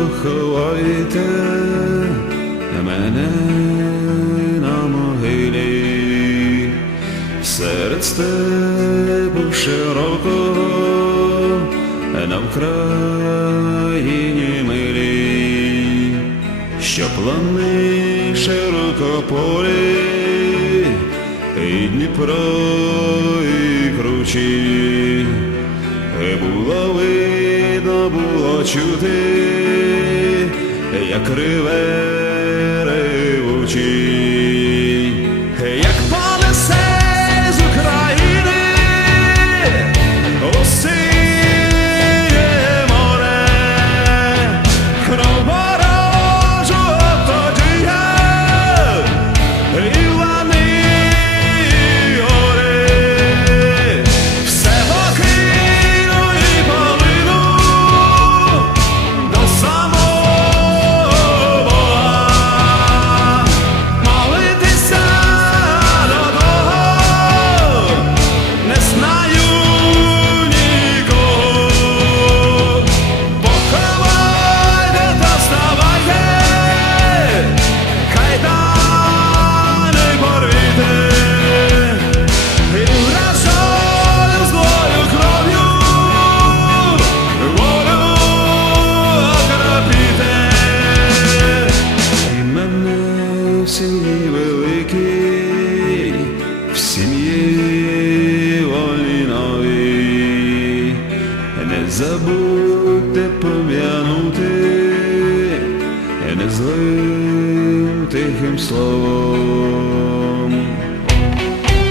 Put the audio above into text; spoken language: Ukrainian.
поховайте мене на могилі. Серед степу широкого на Вкраїні милі, що плани широкополі, і Дніпро, і кручі, і було видно, було чути, як реве ревучий, великій, в сім'ї вольній не забудьте пом'янути, не злим тихим словом.